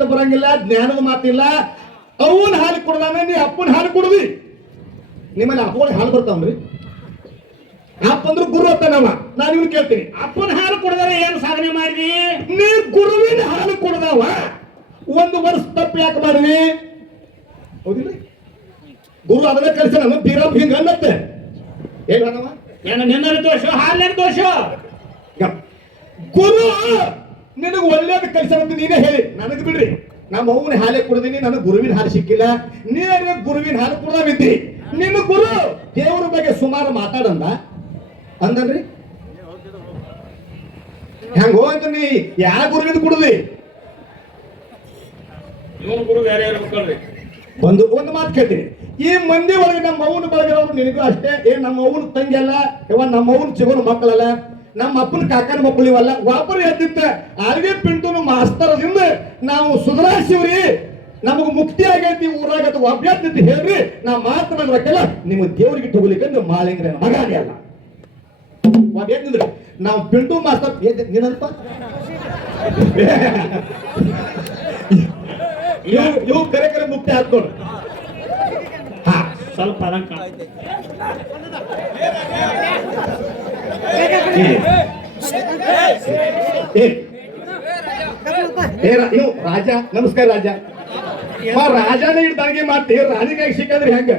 ಮಾತು ಬರಂಗಿಲ್ಲ, ಜ್ಞಾನದ ಮಾತಿಲ್ಲ. ಅವನ ಹಾಲು ಕುಡ್ದಾನೆ, ನೀ ಅಪ್ಪನ ಹಾಲು ಕುಡ್ದಿ. ನಿಮ್ಮಲ್ಲಿ ಅಪ್ಪನ ಹಾಲು ಬರ್ತಾವ್ರಿ? ಅಪ್ಪ ಅಂದ್ರೆ ಗುರು ಅತ್ತನವ. ನಾನು ಇವ್ನು ಕೇಳ್ತೀನಿ, ಅಪ್ಪನ ಹಾಲು ಕುಡಿದ್ರೆ ಏನು ಸಾಧನೆ ಮಾಡಿದಿ? ನೀ ಗುರುವಿನ ಹಾಲು ಕುಡ್ದಾವ 1 ವರ್ಷ ತಪ್ಪು ಯಾಕೆ ಮಾಡಿದಿ? ಹೌದಿಲ್ಲ? ಗುರು ಅದನ್ನ ಕಲಿಸ ನಮ್ಮ ಬೀರಪ್ಪ ಹಿಂಗ ಅನ್ನತ್ತೆ. ಏನವ ಏನು ನಿನ್ನಲ್ಲಿ ದೋಷ, ಹಾಲಿನ ದೋಷ? ಗುರು ನಿನಗೆ ಒಳ್ಳೇದು ಕಲಿಸಂತ ನೀನೇ ಹೇಳಿ, ನನಗೆ ಬಿಡ್ರಿ. ನಮ್ಮ ಅವ್ವನ ಹಾಲೇ ಕುಡ್ದೀನಿ, ನನಗೆ ಗುರುವಿನ ಹಾಲು ಸಿಕ್ಕಿಲ್ಲ. ನೀನೇ ಗುರುವಿನ ಹಾಲು ಕುಡ್ದಾವಿದ್ದಿ. ನಿನ್ನ ಗುರು ದೇವರ ಬಗ್ಗೆ ಸುಮಾರು ಮಾತಾಡಂದ ಅಂದನ್ರಿ. ಹೆಂಗ ಹೋಯ್ತು? ನೀ ಯಾವ ಗುರುವಿನ ಕುಡ್ದಿ? ಇವನು ಗುರು ಬೇರೆ ಇರ್ಬೇಕಲ್ರಿ. ಒಂದು ಮಾತು ಕೇಳ್ತೀನಿ, ಈ ಮಂದಿ ಒಳಗೆ ನಮ್ಮ ಅವ್ವನ ಬಳಗದವ್ರು ನಿನಗೂ ಅಷ್ಟೇ. ನಮ್ಮ ಅವ್ವನ ತಂಗಿ ಅಲ್ಲ, ನಮ್ಮ ಅವ್ವನ ಚಿಗೋನ ಮಕ್ಕಳಲ್ಲ, ನಮ್ಮ ಅಪ್ಪನ ಕಾಕನ ಮಕ್ಕಳು ಇವಲ್ಲ. ಒಬ್ಬರು ಎದ್ದಿತ್ತ ಅರ್ಗೆ ಪಿಂಟುನು ಮಾಸ್ತರದಿಂದ ನಾವು ಸುಧಾರಿಸಿವ್ರಿ, ನಮಗ್ ಮುಕ್ತಿ ಆಗೈತಿ ಊರಾಗ ಅಭ್ಯರ್ಥಿ ಹೇಳ್ರಿ. ನಾ ಮಾತನಾಡ್ಬೇಕಲ್ಲ, ನಿಮ್ಮ ದೇವರಿಗೆ ತಗೋಲಿಕ್ಕೆ ನೀವು ಮಾಳಿಂಗ್ರೆ ಮಗಾಡಿ ಅಲ್ಲ. ಒಬ್ಬ ನಾವು ಪಿಂಟು ಮಾಸ್ತರ್ ನೀನಲ್ಪ ಇವು ಕರೆ ಕರೆ ಮುಕ್ತಿ ಹಾಕೊಂಡು ಸ್ವಲ್ಪ ರಾಜ ನಮಸ್ಕಾರ ರಾಜ. ರಾಜನೇ ಇಡ್ದಾಗೆ ಮಾಡ್ತಿ, ರಾಜಕಾಯಿ ಸಿಕ್ಕಾದ್ರೆ ಹೆಂಗ?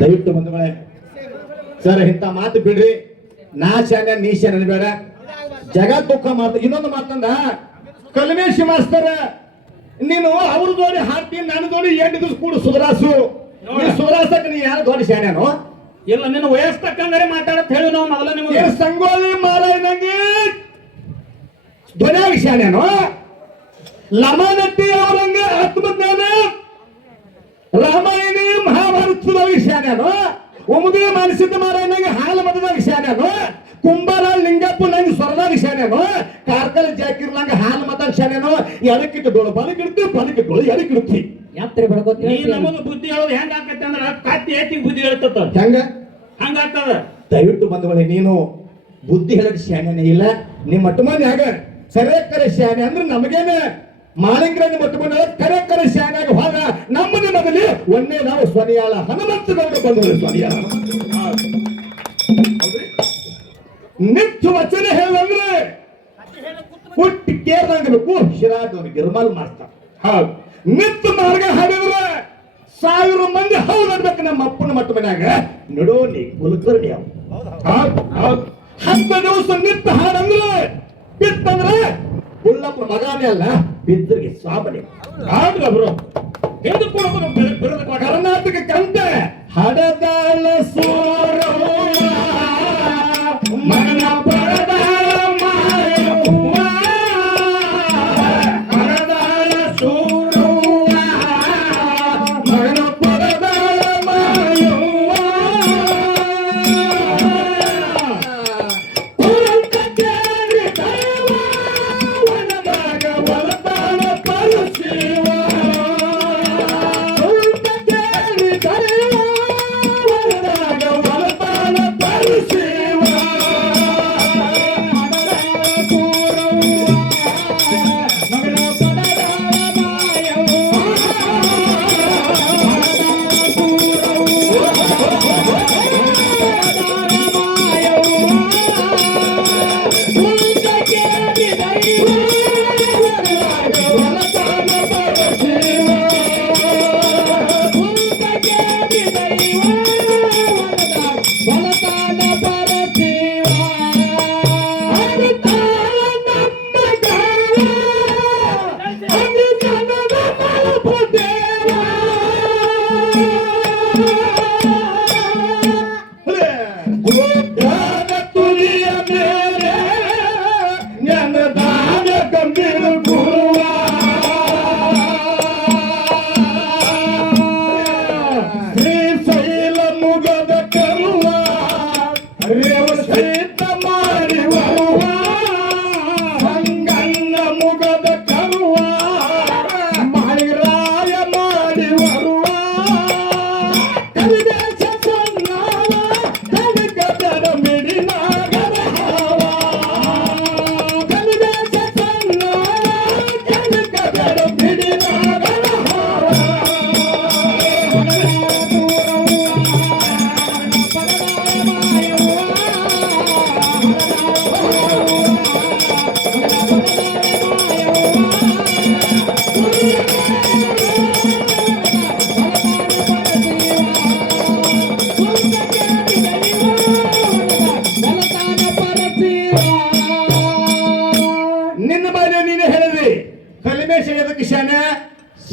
ದಯವಿಟ್ಟು ಬಂಧುಗಳೇ, ಸರ್ ಇಂಥ ಮಾತು ಬಿಡ್ರಿ. ನಾ ಶಾನೆ ನೀ ಶಾನೆ ಬೇಡ, ಜಗತ್ ದುಃಖ ಮಾಡ್ತ. ಇನ್ನೊಂದು ಮಾತಂದ ಕಲ್ಮೇಶಿ ಮಾಸ್ತರ, ನೀನು ಅವ್ರ ಜೋಡಿ ಹಾಕ್ತಿ, ನನ್ನ ಜೋಡಿ 8 ದಿವಸ ಕೂಡ ಸುಧಾರಾಸು. ನೀ ಸುಧಾರಾಸಕ್ಕೆ ನೀ ಯಾರು ದೊಡ್ಡ ಶಾನ್ಯಾನು? ಇಲ್ಲ, ನಿನ್ನ ವಯಸ್ಸು ತಕ್ಕಂದ್ರೆ ಮಾತಾಡತ್ ಹೇಳಿ ನಾವು ಮೊದಲ ನಿಮ್ಗೆ. ಸಂಗೋಲಿ ಮಾರಾಯಣಂಗೆ ಧ್ವನಿಯಾಗಿ ಶಾನ್ಯಾನು? ಲಮಾನಟ್ಟಿ ಅವರಂಗೆ ಆತ್ಮಜ್ಞಾನ ರಾಮಾಯಣಿ ಮಹಾಭಾರತದಾಗ ಶಾನ್ಯಾನು? ಒಮ್ಮದೇ ಮಾನಸಿದ್ಧ ಮಾರಾಯಣಂಗೆ ಹಾಲು ಮತದಾಗ ಶಾನ್ಯಾನು? ಕುಂಬಾರ ಲಿಂಗಪ್ಪ ನಂಗೆ ಸ್ವರದಾಗ ಶಾನ್ಯಾನು? ಕಾರ್ಕಲ್ ಜಾಕಿರ್ ನಂಗೆ ಹಾಲು ಮತ ಶಾನ್ಯಾನು? ಎಡಕ್ಕಿಟ್ಟೋಳು ಬಲಕಿಡ್ತಿ, ಬಲಕಿಟ್ಟೋಳು ಎಡಕ್ಕಿಡ್ತಿ. ಯಾತ್ರೆ ಬೆಳಗೋತಿ ನಮಗೆ ಬುದ್ಧಿ ಹೇಳೋದು ಹೆಂಗ ಆಕತ್ತೆ ಅಂದ್ರೆ ಕತ್ತಿ ಎತ್ತಿ ಬುದ್ಧಿ ಹೇಳ್ತದ. ಹೆಂಗ ಹಂಗಾಗ್ತದ? ದಯವಿಟ್ಟು ಬಂಧುಗಳೇ, ನೀನು ಬುದ್ಧಿ ಹೇಳೋದು ಶಾನ್ಯನೇ ಇಲ್ಲ. ನಿಮ್ಮ ಮಟ್ಟಮನೆ ಆಗ ಕರೆ ಕರೆ ಶಾನೆ ಅಂದ್ರೆ ನಮಗೇನೆ ಮಾಲಿಂಗ್ರನ್ನ ಮಟ್ಟಮನೆ ಕರೆ ಕರೆ ಶಾನ್ಯಾಗ ಹೋಗ ನಮ್ಮನೆ ಮೊದಲಿ ಒಂದೇ ನಾವು ಸ್ವನಿಯಾಳ ಹನುಮಂತಗೌಡ ಬಂಧುಗಳು. ಸ್ವನಿಯಾಳ ನಿತ್ಯ ವಚನ ಹೇಳಂದ್ರೆ ಹುಟ್ಟಿ ಕೇರ್ದಂಗಬೇಕು. ಶಿರಾದವ್ರು ಗಿರ್ಮಲ್ ಮಾಸ್ತರ. ಹೌದು, ನಿತ್ಯ ಮಾರ್ಗ ಹಾಡಿದ್ರೆ 1000 ಮಂದಿ ಹೌದು ಅನ್ಬೇಕು. ನಮ್ಮ ಅಪ್ಪನ ಮಟ್ಟ ಮನ್ಯಾಗ ನಡೋನಿ ಕುಲಕರ್ಣಿ ಅವ್ 10 ದಿವಸ ನಿತ್ಯ ಹಾಡಂದ್ರೆ ಬಿತ್ತಂದ್ರೆ ಉಳ್ಳಪ್ಪ ಮಗಾನೇ ಅಲ್ಲ, ಬಿದ್ದರಿಗೆ ಸ್ವಾಮನೆ. ಕರ್ನಾಟಕ ಕಂತೆ ಹಡದಾಳ ಸೂರ ಮಗನ ಪರದಾಳ ಮಾಯವ್ವ, ಹಡದಾಳ ಸೂರ ಮಗನ ಪರದಾಳ ಮಾಯವ್ವ, ಪುರಂತ ಕೇಳಿ ದೈವ ವನದಾಗ ವರದಾನ ಪರಶಿವ, ಪುರಂತ ಕೇಳಿ ದೈವ ವನದಾಗ ವರದಾನ ಪರಶಿವ, ಮಗನ ಪರದಾಳ ಮಾಯವ್ವ.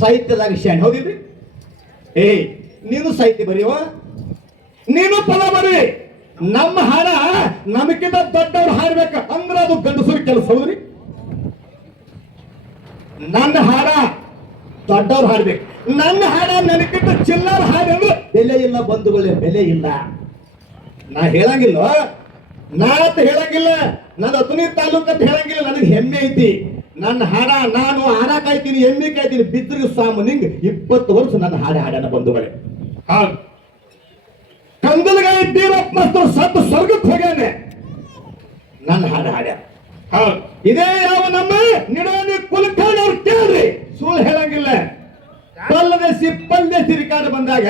ಸಾಹಿತ್ಯದಾಗ ಶಾಣೆ ಹೌದಿಲ್ರಿ? ನೀನು ಸಾಹಿತ್ಯ ಬರೆಯುವ, ನೀನು ಪದ ಬರಿ. ನಮ್ಮ ಹಾಡ ನಮಗಿಂತ ದೊಡ್ಡವ್ರು ಹಾಡ್ಬೇಕ ಅಂದ್ರೆ ಅದು ಗಂಡಸರ ಕೆಲಸ ಹೌದ್ರಿ. ನನ್ನ ಹಾಡ ದೊಡ್ಡವ್ರು ಹಾಡ್ಬೇಕು, ನನ್ನ ಹಾಡ ನನಗಿಂತ ಚಿಲ್ಲರ್ ಹಾಡಿದ್ರೆ ಬೆಲೆ ಇಲ್ಲ ಬಂಧುಗಳೇ, ಬೆಲೆ ಇಲ್ಲ. ನಾ ಹೇಳಂಗಿಲ್ಲ, ನಾಳತ್ತ ಹೇಳಂಗಿಲ್ಲ, ನನ್ನ ಹತ್ತನೇ ತಾಲೂಕಂತ ಹೇಳಂಗಿಲ್ಲ. ನನಗೆ ಹೆಮ್ಮೆ ಐತಿ ನನ್ನ ಹಾಡ. ನಾನು ಹಾಡ ಕಾಯ್ತೀನಿ, ಎಮ್ಮೆ ಕಾಯ್ತೀನಿ. ಬಿದ್ರಿಗೆ ಸಾಮು ನಿಂಗ್ 20 ವರ್ಷ ನನ್ನ ಹಾಡ ಹಾಡ್ಯಾನ ಬಂಧುಗಳೇ. ಕಂದಲಗಾಯಿ ಬೀರಪ್ಪ ಮಸ್ತರು ಸತ್ತು ಸ್ವರ್ಗಕ್ಕೆ ಹೋಗ್ಯಾನೆ, ನನ್ನ ಹಾಡ ಹಾಡ್ಯಾನ. ಇದೇ ಯಾವ ನಮ್ಮ ನಿಡಾನಿ ಕುಲಕರ್ಣಿ ಅವ್ರು ಕೇಳ್ರಿ, ಸುಳ್ಳು ಹೇಳಂಗಿಲ್ಲ. ಪಲ್ಲದೇಸಿ ಪಲ್ದೇಸಿ ರಿಕಾರ್ಡ್ ಬಂದಾಗ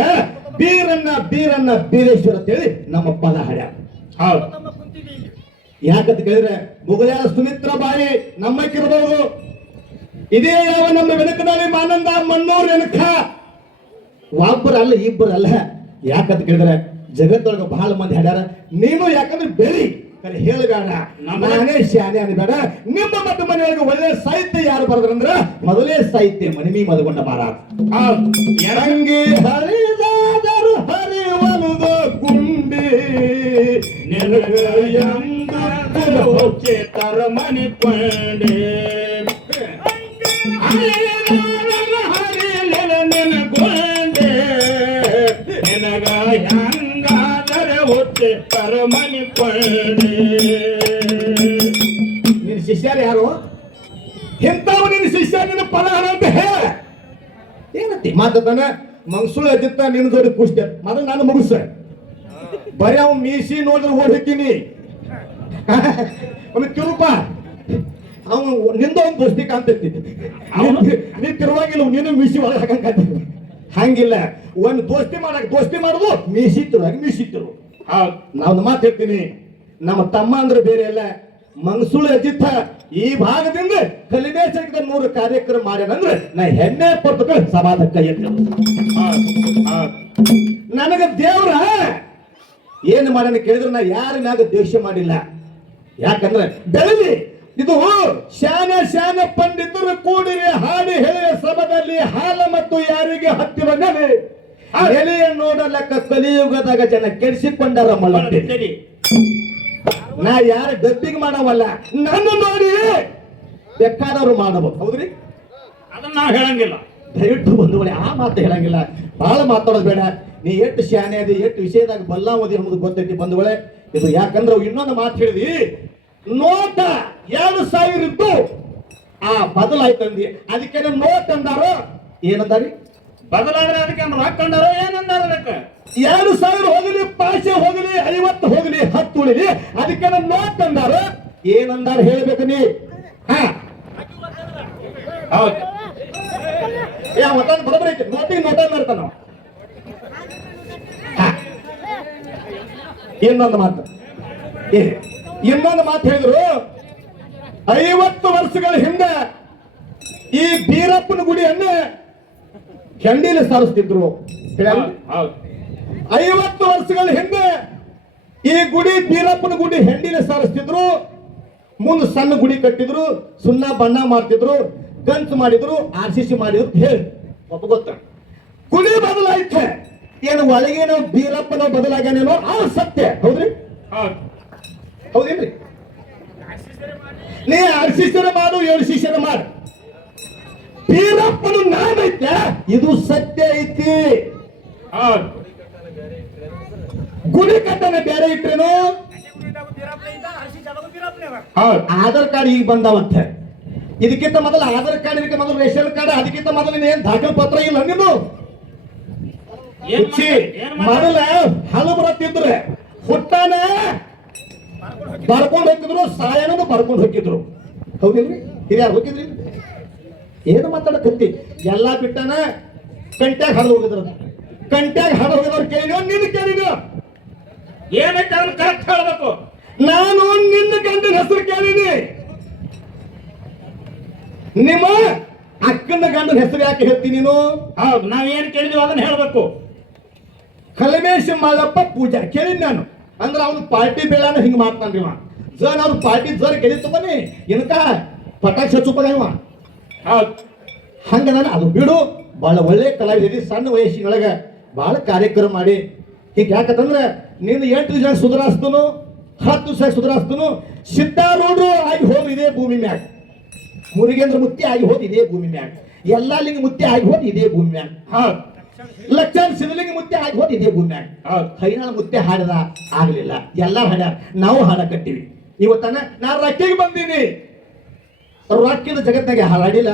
ಬೀರನ್ನ ಬೀರನ್ನ ಬೀರೇಶ್ವರ ಅಂತೇಳಿ ನಮ್ಮ ಪದ ಹಾಡ್ಯಾನ. ಯಾಕಂತ ಕೇಳಿದ್ರೆ ಮುಗಲ್ಯಾರ ಸುಮಿತ್ರ ಬಾಯಿ ನಮ್ಮಕ್ಕಿರಬಹುದು. ಇದೇ ಯಾವ ನಮ್ಮ ಬೆನಕದಾಳಿ ಮಾನಂದ ಮಣ್ಣೂರ್ ರೆನಕ ಒಬ್ಬರಲ್ಲ ಇಬ್ಬರಲ್ಲ. ಯಾಕಂತ ಕೇಳಿದ್ರೆ ಜಗತ್ತೊಳಗ ಬಹಳ ಮಂದಿ ಹಾಡ್ಯಾರ. ನೀನು ಯಾಕಂದ್ರೆ ಬೆಳಿ ಕರೆ ಹೇಳಬೇಡ, ನಾನೇ ಶಾನೆ ಅನ್ಬೇಡ. ನಿಮ್ಮ ಮತ್ತು ಮನೆಯೊಳಗೆ ಒಳ್ಳೆ ಸಾಹಿತ್ಯ ಯಾರು ಬರದ್ರಂದ್ರ ಮೊದಲೇ ಸಾಹಿತ್ಯ ಮನಿಮಿ ಮದಗೊಂಡ ಮಾರಾಟ. ಎರಂಗಿ ಹರಿದಾದರು ಹರಿವಲುದು ಗುಂಡಿ ಹೋಚೆ ತರ ಮನಿ ಕೊಂಡೆ ಹರಿಯಲ ನೆನಗೊಂಡೆ ನಿನಗ ಹೆಂಗಾದರೆ ಹೊಚ್ಚೆ ತರ ಮನಿ ಕೊಂಡೆ. ನಿನ್ನ ಶಿಷ್ಯರು ಯಾರು? ಎಂತಾವ ನಿನ್ನ ಶಿಷ್ಯ? ನಿನ್ನ ಪಲಾರ ಅಂತ ಹೇಳ ಏನಂತಿ ಮಾತಾನ ಮಂಗ್ಸುಳು ಅಜಿತ್ತ ನಿನ್ನ ಜೋಡಿ ಕುಷ್ಟೆ ಮೊದಲು ನಾನು ಮುಗಿಸ. ಬರೀ ಅವ್ ಮೀಸಿ ನೋಡಿದ್ರೆ ಓಡಿರ್ತೀನಿ ಒಮ್ಮೆ ತಿರುಪ ಅವನು ನಿಂದ ಒಂದು ದೋಸ್ತಿ ಕಾಣ್ತೈತಿ. ನೀ ತಿರುವಾಗಿಲ್ಲ, ನೀನು ಮೀಸಿ ಒಳಗೆ ಹಾಕಂತ. ಹಂಗಿಲ್ಲ, ಒಂದು ದೋಸ್ತಿ ದೋಸ್ತಿ ಮಾಡುದು ಮೀಸಿ ತಿರುವಾಗಿ ಮೀಸಿ ತಿರು. ನಾನು ಮಾತು ಹೇಳ್ತೀನಿ, ನಮ್ಮ ತಮ್ಮ ಅಂದ್ರೆ ಬೇರೆ ಅಲ್ಲ. ಮಂಗ್ಸುಳು ಅಜಿತ್ತ ಈ ಭಾಗದಿಂದ ಕಲಿಮೇಶಕ್ಕೆ 100 ಕಾರ್ಯಕ್ರಮ ಮಾಡ್ಯಾನಂದ್ರೆ ನಾ ಹೆಮ್ಮೆ ಪಟ್ಟು ಸಮಾಧ ಕೈ ಎತ್ತ. ನನಗ ದೇವ್ರ ಏನು ಮಾಡ್ಯಾನ ಕೇಳಿದ್ರೆ ನಾ ಯಾರ ಮ್ಯಾಗ ದ್ವೇಷ ಮಾಡಿಲ್ಲ. ಯಾಕಂದ್ರೆ ಬೆಳಲಿ ಇದು ಶಾನ ಪಂಡಿತರು ಕೂಡಿರಿ ಹಾಡಿ ಹೇಳಿದ ಶ್ರಮದಲ್ಲಿ ಹಾಲ ಮತ್ತು ಯಾರಿಗೆ ಹತ್ತಿರ ಎಲೆಯ ನೋಡಲಕ್ಕ ಕಲಿಯುಗದಾಗ ಜನ ಕೆಡಿಸಿಕೊಂಡಾರ ಮಲ್ಲಟ್ಟಿ. ನಾ ಯಾರ ಡಬ್ಬಿಗೆ ಮಾಡವಲ್ಲ, ನನ್ನ ನೋಡಿ ಬೇಕಾದವರು ಮಾಡಬಹುದು. ಹೌದ್ರಿ? ಅದನ್ನ ನಾವು ಹೇಳಂಗಿಲ್ಲ. ದಯವಿಟ್ಟು ಬಂಧುಗಳೇ ಆ ಮಾತು ಹೇಳಂಗಿಲ್ಲ, ಬಹಳ ಮಾತಾಡೋದು ಬೇಡ. ನೀ ಎಷ್ಟು ಶಾನೆ ಅದಿ, ಎಷ್ಟು ವಿಷಯದಾಗ ಬಲ್ಲಾವದಿ ಅನ್ನೋದು ಗೊತ್ತೈತಿ ಬಂಧುಗಳೇ. ಇದು ಯಾಕಂದ್ರೆ ಇನ್ನೊಂದು ಮಾತು ಹೇಳಿದಿ, ನೋಟ 2000 ಇತ್ತು ಆ ಬದಲಾಯ್ತಂದಿ, ಅದಕ್ಕೆ ನೋಟ್ ಅಂದಾರೋ ಏನಂದಾರಿ? ಬದಲಾದ್ರೆ ಅದಕ್ಕೆ ರೊಕ್ಕ ಅಂದಾರೋ ಏನಂದಾರ? ಅದಕ್ಕೆ 2000 ಹೋಗಲಿ, ಪಾಶೆ ಹೋಗಲಿ, 50 ಹೋಗಲಿ, 10 ಉಳಿಲಿ, ಅದಕ್ಕೆ ನೋಟ್ ಅಂದಾರ. ಏನಂದಾರ ಹೇಳ್ಬೇಕು ನೀ? ಹೌದು, ಒತ್ತೊಂದು ಬರೋಬ್ಬರಿ ಐತಿ. ನೋಟಿಗೆ ನೋಟ ಅಂದಾರ ನಾವು. ಇನ್ನೊಂದು ಮಾತು ಹೇಳಿದ್ರು, 50 ವರ್ಷಗಳ ಹಿಂದೆ ಈ ಬೀರಪ್ಪನ ಗುಡಿಯನ್ನು ಚಂಡೀಲಿ ಸಾರಿಸ್ತಿದ್ರು. 50 ವರ್ಷಗಳ ಹಿಂದೆ ಈ ಗುಡಿ ಬೀರಪ್ಪನ ಗುಡಿ ಹೆಂಡಿಲಿ ಸಾರಿಸ್ತಿದ್ರು. ಮುಂದೆ ಸಣ್ಣ ಗುಡಿ ಕಟ್ಟಿದ್ರು, ಸುಣ್ಣ ಬಣ್ಣ ಮಾಡ್ತಿದ್ರು, ಗಂಚು ಮಾಡಿದ್ರು, RCC ಮಾಡಿದ್ರು ಹೇಳಿ ಒಬ್ಬ ಗೊತ್ತ. ಗುಡಿ ಬದಲಾಯ್ತೆ, ಏನು ಒಳಗೇನೋ ಬೀರಪ್ಪನ ಬದಲಾಗ್ಯಾನೇನೋ ಆ ಸತ್ಯ. ಹೌದ್ರಿ? ಹೌದೇನ್ರಿ? ನೀ 6 ಶಿಷ್ಯರ ಮಾಡು, 7 ಶಿಷ್ಯರ ಮಾಡು, ಬೀರಪ್ಪನ ನಾನೈತೆ, ಇದು ಸತ್ಯ ಐತಿ. ಗುಡಿ ಕಟ್ಟನ ಬೇರೆ ಇಟ್ರೇನು? ಆಧಾರ್ ಕಾರ್ಡ್ ಈಗ ಬಂದಾವಂತ. ಇದಕ್ಕಿಂತ ಮೊದಲು ಆಧಾರ್ ಕಾರ್ಡ್, ಇದಕ್ಕೆ ಮೊದಲು ರೇಷನ್ ಕಾರ್ಡ್, ಅದಕ್ಕಿಂತ ಮೊದಲು ಏನ್ ದಾಖಲೆ ಪತ್ರ ಇಲ್ಲ ನೀನು. ಮೊದಲ ಹಲವು ಬರತ್ತಿದ್ರೆ ಹುಟ್ಟಾನ ಬರ್ಕೊಂಡು ಹೋಗಿದ್ರು, ಸಾಯನೂ ಬರ್ಕೊಂಡು ಹೋಗಿದ್ರು. ಹೌದಿಲ್ರಿ? ಹಿರಿಯಾರು ಹೋಗಿದ್ರಿ? ಏನು ಮಾತಾಡಕತ್ತಿ? ಎಲ್ಲಾ ಬಿಟ್ಟಾನ ಕಂಟ್ಯಾಗ ಹರಿದು ಹೋಗಿದ್ರು. ಕಂಟ್ಯಾಗ ಹರಿದು ಹೋಗಿದವ್ರು ಕೇಳಿನೋ ನಿನ್ನ ಕೇಳಿನೋ? ಏನೈತೆ ಅದನ್ನ ಕರೆಕ್ಟ್ ಹೇಳ್ಬೇಕು. ನಾನು ನಿನ್ನ ಗಂಡನ ಹೆಸರು ಕೇಳಿನಿ, ನಿಮ್ಮ ಅಕ್ಕನ ಗಂಡನ ಹೆಸರು ಯಾಕೆ ಹೇಳ್ತೀನಿ ನೀನು? ಹೌದು, ನಾವೇನ್ ಕೇಳಿದ್ವಿ ಅದನ್ನ ಹೇಳ್ಬೇಕು. ಕಲಮೇಶ ಮಲ್ಲಪ್ಪ ಪೂಜಾರಿ ಕೇಳಿನಿ ನಾನು. ಅಂದ್ರೆ ಅವ್ನು ಪಾರ್ಟಿ ಬೇಳಾನ ಹಿಂಗ್ ಮಾಡ್ತಾನ್ರಿ ಇವ. ಜನ್ ಅವ್ರ ಪಾರ್ಟಿ ಜರ್ ಗೆದಿ ತಗೋನಿ ಇನ್ಕ ಪಟಾಕ್ಷಿ ಹಚ್ಚುಪದ ಇವ. ಹೌದು, ಹಂಗ ನಾನು ಅದು ಬಿಡು. ಬಹಳ ಒಳ್ಳೆ ಕಲಾವಿದರಿ, ಸಣ್ಣ ವಯಸ್ಸಿನೊಳಗ ಬಹಳ ಕಾರ್ಯಕ್ರಮ ಮಾಡಿ ಈಗ ಯಾಕಂತಂದ್ರೆ ನೀನು 8 ದಿವಸ ಸುಧಾರಿಸ್ತನು, 10 ದಿವಸ ಸುಧಾರಿಸ್ತನು. ಸಿದ್ಧಾರೂಢರು ಆಗಿ ಹೋದ್ರು ಇದೇ ಭೂಮಿ ಮ್ಯಾಗ, ಮುರುಗೇಂದ್ರ ಮುತ್ತಿ ಆಗಿ ಹೋದ್ ಇದೇ ಭೂಮಿ ಮ್ಯಾಗ, ಎಲ್ಲಾ ಲಿಂಗ ಮುತ್ತಿ ಆಗಿ ಹೋದ್ ಇದೇ ಭೂಮಿ ಮ್ಯಾಗ, ಲಕ್ಷಣ ಸಿದ್ಧಲಿಂಗ ಮುತ್ತಿ ಆಗಿ ಹೋದ್ ಇದೇ ಭೂಮಿ ಮ್ಯಾಗ. ಹೈನಾಳ ಮುತ್ತಿ ಹಾಡದ ಆಗ್ಲಿಲ್ಲ, ಎಲ್ಲಾರು ಹಾಡ್ಯಾರ, ನಾವು ಹಾಡ ಕಟ್ಟಿವಿ. ಇವತ್ತನ ನಾ ರೊಕ್ಕಿಗೆ ಬಂದೀನಿ, ರೊಕ್ಕಿದ ಜಗತ್ತಿನಾಗ ಹಾಡಿಲ್ಲ,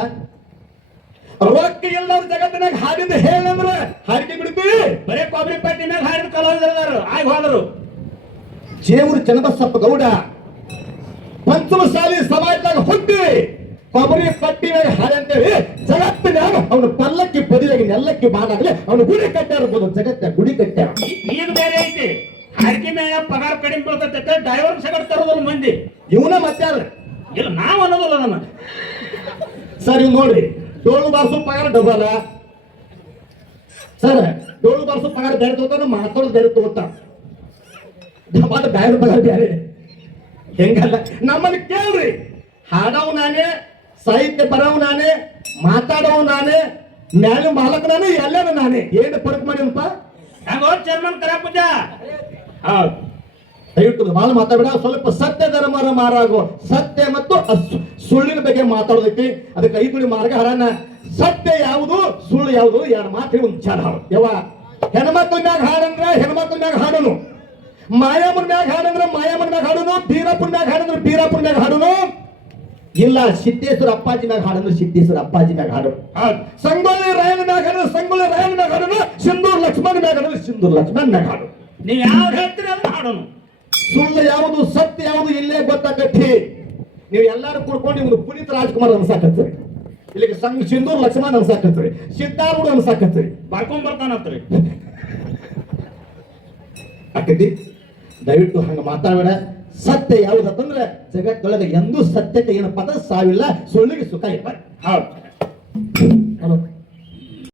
ರೊಕ್ಕ ಎಲ್ಲಾರು ಜಗತ್ತಿನಾಗ ಹಾಡಿದ ಹೇಳಂದ್ರ ಹಾಡಿಕೆ ಬಿಡ್ತೀವಿ. ಬರೇ ಕೊಬ್ಬರಿ ಪಟ್ಟಿ ಮ್ಯಾಗ ಹಾಡಿದ ಕಲಾವಿದರು ಆಗಿ ಹೋದರು. ಜೇವೂರು ಚನ್ನಬಸಪ್ಪ ಗೌಡ ಪಂಚಮಸಾಲಿ ಸಮಾಜದಾಗ ಹುಟ್ಟಿ ಕೊಬ್ಬರಿ ಪಟ್ಟಿ ಮ್ಯಾಗ ಹಾಡಿ ಅಂತೇಳಿ ಜಗತ್ತಿನಾಗ ಅವನು ಪಲ್ಲಕ್ಕಿ ಬದಿಯಾಗಿ ನೆಲ್ಲಕ್ಕಿ ಮಾಡಾಗ್ಲಿ ಅವನು ಗುಡಿ ಕಟ್ಟಾರ, ಜಗತ್ತ ಗುಡಿ ಕಟ್ಟಾರ. ಈಗ ಬೇರೆ ಐತಿ, ಹಾಡಿಕೆ ಮ್ಯಾಗ ಪಗಾರ ಕಡಿಮೆ ಬೀಳ್ತೈತೆ, ಡ್ರೈವರ್ ಸಗಡ್ ತರೋದಲ್ಲ ಮಂದಿ. ಇವನ ಮತ್ತಾರ ಇಲ್ಲ ನಾವ್ ಅನ್ನೋದಲ್ಲ ನನ್ನ. ಸರ್ ಇವ್ ನೋಡ್ರಿ, ಡೋಳು ಬಾರ್ಸೋ ಪಗಾರ ಡಬಲ್ ಸರ್. ಡೋಳು ಬಾರ್ಸೋ ಪಗಾರ ಬೇರೆ ತಗೋತಾನ, ಮಾತಾಡೋದು ಬೇರೆ ತಗೋತಾನ, ಡಬಲ್ ಬೇರೆ ಪಗಾರ ಬೇರೆ. ಹೆಂಗಲ್ಲ ನಮ್ಮನ್ನ ಕೇಳ್ರಿ, ಹಾಡವ್ ನಾನೇ, ಸಾಹಿತ್ಯ ಬರವ್ ನಾನೇ, ಮಾತಾಡವ್ ನಾನೇ, ಮ್ಯಾಲ ಮಾಲಕ ನಾನೇ, ಎಲ್ಲಾನು ನಾನೇ. ಏನು ಫರಕ್ ಮಾಡಿನಪ್ಪ? ಹೆಂಗೋ ಚೇರ್ಮನ್ ಕರ ಪೂಜಾ. ಹೌದು, ದಯವಿಟ್ಟು ಭಾಳ ಮಾತಾಡಬೇಡ, ಸ್ವಲ್ಪ ಸತ್ಯ ಧರ್ಮರ ಮಾರಾಗೋ, ಸತ್ಯ ಮತ್ತು ಸುಳ್ಳಿನ ಬಗ್ಗೆ ಮಾತಾಡೋದೈತಿ. ಅದಕ್ಕೆ 5 ಮಾರ್ಗ ಹರಣ. ಸತ್ಯ ಯಾವುದು, ಸುಳ್ಳು ಯಾವುದು, ಎರಡು ಮಾತು ಒಂದು ಚಾರ ಹಾಡು. ಯಾವ ಹೆಣ್ಮಕ್ಳ ಮ್ಯಾಗ ಹಾಡಂದ್ರೆ ಹೆಣ್ಮಕ್ಳ ಮ್ಯಾಗ ಹಾಡೋನು, ಮಾಯಮ್ಮನ ಮ್ಯಾಗ ಹಾಡಂದ್ರೆ ಮಾಯಮ್ಮನ ಮ್ಯಾಗ ಹಾಡೋನು, ಬೀರಪ್ಪನ ಮ್ಯಾಗ ಹಾಡಂದ್ರೆ ಬೀರಪ್ಪನ ಮ್ಯಾಗ ಹಾಡೋನು. ಇಲ್ಲ ಸಿದ್ದೇಶ್ವರ ಅಪ್ಪಾಜಿ ಮ್ಯಾಗ ಹಾಡಂದ್ರೆ ಸಿದ್ದೇಶ್ವರ ಅಪ್ಪಾಜಿ ಮ್ಯಾಗ ಹಾಡೋನು. ಸಂಗೊಳ್ಳಿ ರಾಯನ ಮ್ಯಾಗ ಹಾಡಿದ್ರೆ ಸಂಗೊಳ್ಳಿ ರಾಯನ ಮ್ಯಾಗ ಹಾಡೋನು, ಸಿಂಧೂರ್ ಲಕ್ಷ್ಮಣ ಮ್ಯಾಗ ಹಾಡಿದ್ರೆ ಸಿಂಧೂರ್ ಲಕ್ಷ್ಮಣ ಮ್ಯಾಗ ಹಾಡು. ನೀವ್ ಯಾವ್ದು ಹೇಳ್ತೀರಿ ಅದನ್ನ ಹಾಡೋನು. ಸುಳ್ಳು ಯಾವುದು ಸತ್ಯ ಯಾವುದು ಇಲ್ಲೇ ಗೊತ್ತಾಗತ್ತಿ. ನೀವು ಎಲ್ಲಾರು ಕೂಡ್ಕೊಂಡು ನಿಮ್ದು ಪುನೀತ್ ರಾಜ್ಕುಮಾರ್ ಅನ್ಸಾಕತ್ರಿ, ಇಲ್ಲಿಗೆ ಸಿಂಧೂರ್ ಲಕ್ಷ್ಮಣ ಅನ್ಸಾಕತ್ರಿ, ಸಿದ್ಧಾರೂಢ ಅನ್ಸಾಕತ್ರಿ, ಬರ್ಕೊಂಡ್ ಬರ್ತಾನತ್ರಿ. ಆಕತಿ ದಯವಿಟ್ಟು ಹಂಗ ಮಾತಾಡಬೇಡ. ಸತ್ಯ ಯಾವುದಂದ್ರೆ ಜಗತ್ತೊಳಗೆ ಎಂದೂ ಸತ್ಯಕ್ಕೆ ಏನು ಪದ ಸಾವಿಲ್ಲ, ಸುಳ್ಳಿಗೆ ಸುಖ ಇಲ್ಲ. ಹೌದು.